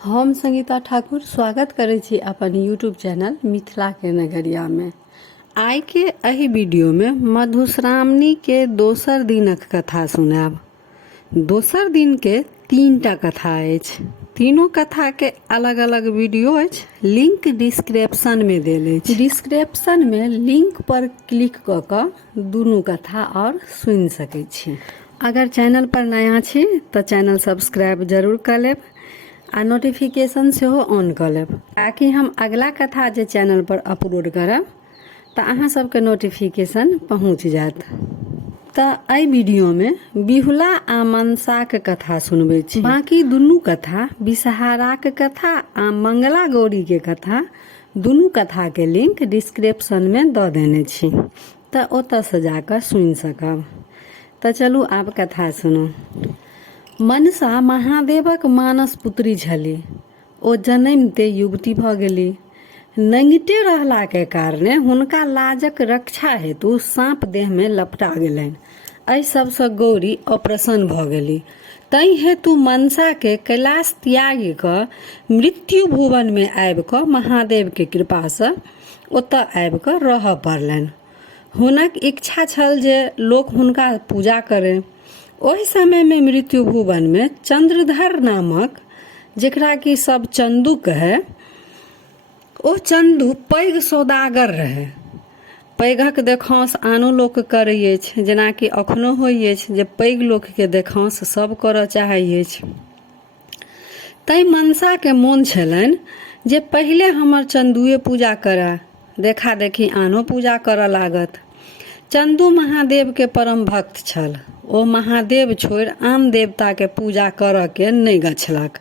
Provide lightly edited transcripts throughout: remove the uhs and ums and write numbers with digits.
हम संगीता ठाकुर स्वागत करै छी अपन यूट्यूब चैनल मिथिला के नगरिया में। आइ के एहि वीडियो में मधुश्रावणी के दोसर दिनक कथा सुनाब। दोसर दिन के 3टा कथा अछि। तीनों कथा के अलग अलग वीडियो अछि, लिंक डिस्क्रिप्शन में देल अछि। डिस्क्रिप्शन में लिंक पर क्लिक क के दुनू कथा और सुनि सकै छी। अगर चैनल पर नया छी तो चैनल सब्सक्राइब जरूर कर लेब आ नोटिफिकेशन से हो ऑन कर लेब, ताकि हम अगला कथा जे चैनल पर अपलोड करब तो अहाँ सबके नोटिफिकेशन पहुँच जात। तो एहि वीडियो में बिहुला आ मनसा के कथा सुनबे छी। बाकी दुनू कथा, विषहारा के कथा आ मंगला गौरी के कथा, दुनू कथा के लिंक डिस्क्रिप्शन में द देने छी, तो ओतऽ से जाकर सुनि सकब। तो चलू आब कथा सुनू। मनसा महादेवक मानस पुत्री छली। ओ जन्मते युवती भ गेली। नंगिटे रहला के कारणे हुनका लाजक रक्षा हेतु सांप देह में लपटा गेलनि। एहि सबसँ गौरी अप्रसन्न भ गेली। तै हेतु मनसा के कैलाश त्याग क मृत्यु भुवन में आबि क महादेव के कृपा से ओतऽ आबि क रहऽ पड़लनि। हुनक इच्छा छल जे लोक हुनका पूजा करे। ओहि समय में मृत्यु भुवन में चंद्रधर नामक, जेकरा कि सब चंदू कहे, ओ चंदू पैघ सौदागर रहे। पैघक देखांस आनो लोक करैत अछि, जेनाकि अखनो होइत अछि जे पैघ लोक के देखांस सब करऽ चाहैत अछि। तै मनसा के मोन छलनि जे पहिले हमर चंदुए पूजा करए, देखा देखी आनो पूजा करऽ लागत। चंदू महादेव के परम भक्त छल। ओ महादेव छोड़ि आन देवता के पूजा करऽ के नहि गछलक।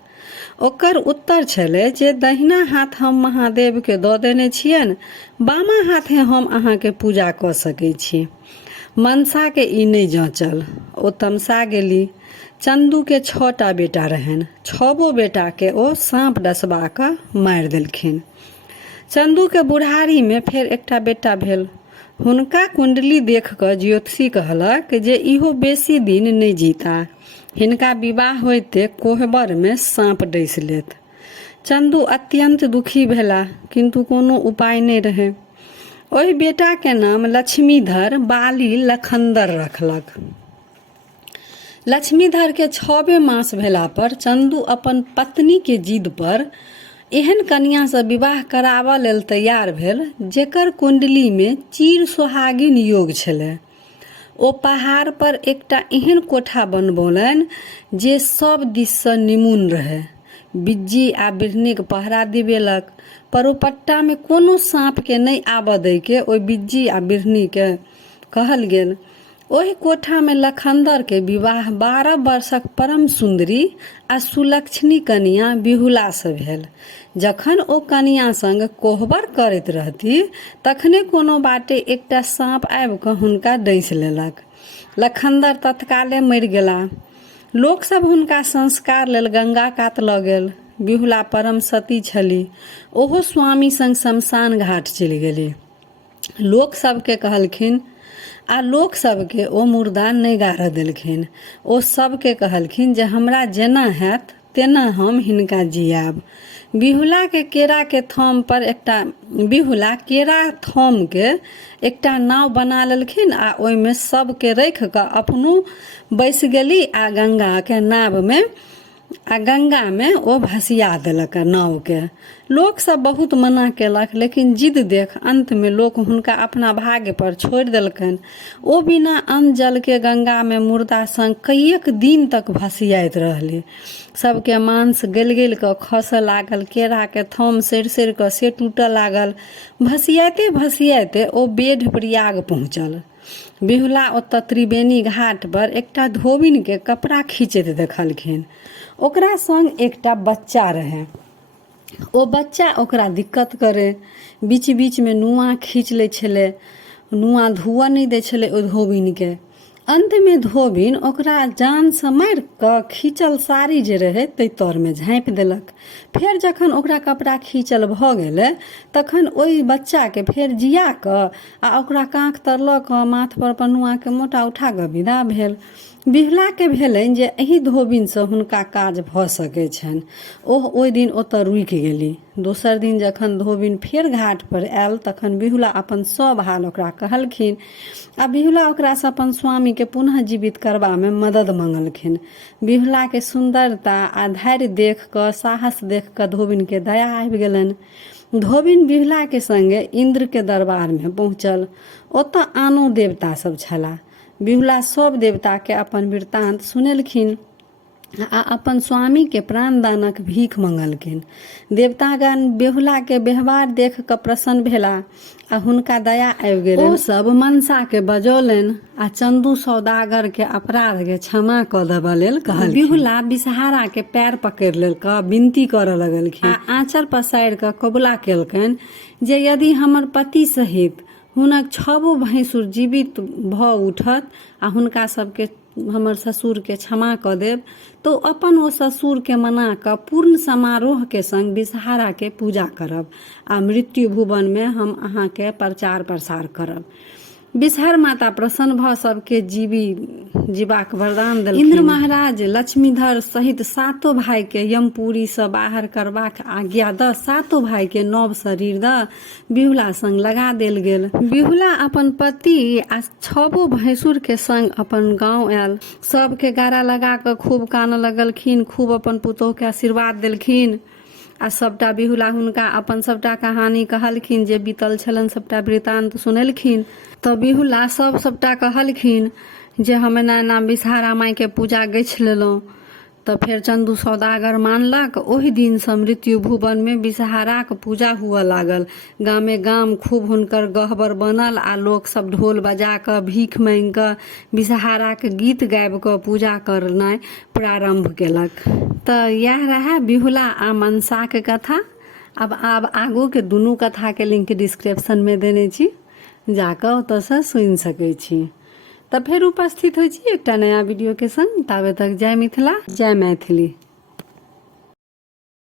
ओकर उत्तर छलै जे दहिना हाथ हम महादेव के दऽ देने छियनि, बामा हाथे हम अहाँ के पूजा कऽ सकै छी। मनसा के ई नहि जँचल। ओ तमसा गेली। चंदू के 6टा बेटा रहनि। 6 बेटा के ओ सांप डसबा कऽ मारि देलखिन। चंदू के बुढ़ारी में फेर एकटा बेटा भेल। हुनका कुंडली देख कऽ ज्योतिषी कहलक जे इहो बेसी दिन नहि जीता। हिनका विवाह होइते कोहबर में सांप डसि लेत। चंदू अत्यंत दुखी भेला, किंतु कोनो उपाय नहि रहे। ओहि बेटा के नाम लक्ष्मीधर बाली लखनदर रखलक। लक्ष्मीधर के 6वें मास भेला पर चंदू अपन पत्नी के जिद पर एहन कन्या से विवाह कराबऽ लेल तैयार भेल जेकर कुंडली में चिर सोहागिन योग छलै। ओ पहाड़ पर एकटा एहन कोठा बनबौलनि जे सब दिस से निमुन रहे। बिज्जी आ बिढ़नीक पहरा दिवेलक, पर ओ पट्टा में कोनो सांप के नहीं आबऽ दै के ओहि बिज्जी आ बिढ़नी के कहल गेल। ओहि कोठा में लखनदर के विवाह 12 वर्षक परम सुंदरी आ सुलक्षणी कन्या बिहुला से भेल। जखन ओ कन्या संग कोहबर करैत रहती, तखने कोनो बाटे एकटा सांप आबि कऽ हुनका डसि लेलक। लखनदर तत्काले मरि गेला। लोक सब हुनका संस्कार लेल गंगा कात लऽ गेल। बिहुला परम सती छली। ओहो स्वामी संग शमशान घाट चलि गेली। लोक सबके कहलखिन आ लोक सबके ओ मुर्दा नहि गाड़ऽ देलखिन। ओ सबके कहलखिन जे हमरा जेना हैत तेना हम हिनका जियाब। बिहुला केरा थम के एकटा नाव बना लेलखिन आ ओहि में सबके रख कऽ अपनो बैस गेली आ गंगा में ओ भसिया देलक नाव के। लोक सब बहुत मना केलक, लेकिन जिद देख अंत में लोक हुनका अपना भाग्य पर छोड़ि देलकनि। ओ बिना अन्न जल के गंगा में मुर्दा संग कईक दिन तक भसियाइत रहले। सबके मांस गल गल कऽ खसऽ लागल, केरा के थम सड़ि सड़ि कऽ से टूटऽ लागल। भसियाते भसियाते ओ बेढ़ प्रयाग पहुँचल। बिहुला ओतऽ त्रिवेणी घाट पर एकटा धोबिन के कपड़ा खींचैत देखलखिन। ओकरा संग एकटा बच्चा रहे। ओ बच्चा ओकरा दिक्कत करे, बीच बीच में नुआ खींच लै छलै। नुआ धुआ नहीं दै छलै ओ धोबिन के। अंत में धोबिन ओकरा जान से मारि कऽ खींचल साड़ी जे रहे तै तर में झाँपि देलक। फेर जखन ओकरा कपड़ा खींचल भऽ गेलै, तखन ओहि बच्चा के फेर जिया कऽ आ ओकरा कांख तर लऽ कऽ माथ पर पनुआ के मोटा उठा कऽ विदा भेल। बिहुला के भेलनि जे एही धोबिनसँ हुनका काज भऽ सकै छनि। ओहि दिन ओतऽ रुकि गेली। दोसर दिन जखन धोबिन फेर घाट पर आयल तखन बिहुला अपन सब हाल ओकरा कहलखिन आ बिहुला ओकरासँ अपन स्वामीके पुनः जीवित करबामे मदद मंगलखिन। बिहुला के सुंदरता आ धैर्य देख कऽ, साहस देख कऽ धोबिनके दया आबि गेलनि। धोबिन बिहुला के संगे इंद्र के दरबार में पहुँचल। ओतऽ आनो देवता सब छलाह। बिहुला सब देवता के अपन वृत्तांत सुनेलखिन आ अपन स्वामी के प्राणदानक भीख मंगलखिन। देवतागण बिहुला के व्यवहार देख कऽ प्रसन्न भेला आ हुनका दया आबि गेल। ओ सब मनसा के बजौलनि आ चंदू सौदागर के अपराध के क्षमा कऽ देबऽ लेल कहलखिन। बिहुला बिषहारा के पैर पकड़ि लेलक, विनती करऽ लगलखिन आ आँचर पसारि कऽ कबूला केलकनि जे यदि हमर पति सहित हुनक 6 भैंसुर जीवित भऽ उठत आ हुनका सबके हमर ससुर के क्षमा कऽ देब तो अपन ओ ससुर के मना कऽ पूर्ण समारोह के संग बिषहारा के पूजा करब आ मृत्यु भुवन में हम अहाँके प्रचार प्रसार करब। बिषहर माता प्रसन्न भऽ सबके जीवाक वरदान देलखिन। इंद्र महाराज लक्ष्मीधर सहित 7 भाई के यमपुरी से बाहर करबाक आज्ञा दऽ 7 भाई के नव शरीर दऽ बिहुला संग लगा देल गेल। बिहुला अपन पति आ 6 भैंसुर के संग अपन गांव आयल। सबके गारा लगा कऽ खूब कानऽ लगलखिन, खूब अपन पुतोह के आशीर्वाद देलखिन आ सबटा बिहुला हुनका अपन सबटा कहानी कहलखिन जे बीतल छलनि, सबटा वृतांत सुनेलखिन। तऽ बिहुला सबटा कहलखिन जे हम एना बिषहारा माई के पूजा गछि लेलहुँ। तऽ फेर चंदू सौदागर मानलक। ओहि दिन से मृत्यु भुवन में बिषहाराक पूजा हुअ लागल। गामे गाम खूब हुनकर गहबर बनल आ लोक सब ढोल बजा कऽ, भीख मांगि कऽ, बिषहाराक गीत गाबि कऽ पूजा करनाइ प्रारंभ केलक। तऽ यह रहा बिहुला आ मनसा के कथा। अब आगू के दुनू कथा के लिंक डिस्क्रिप्शन में देने छी, जाकऽ ओतऽसँ सुनि सकै छी। तऽ फेर उपस्थित होइ छी एकटा नया वीडियो के संग। ताबे तक जय मिथिला, जय मैथिली।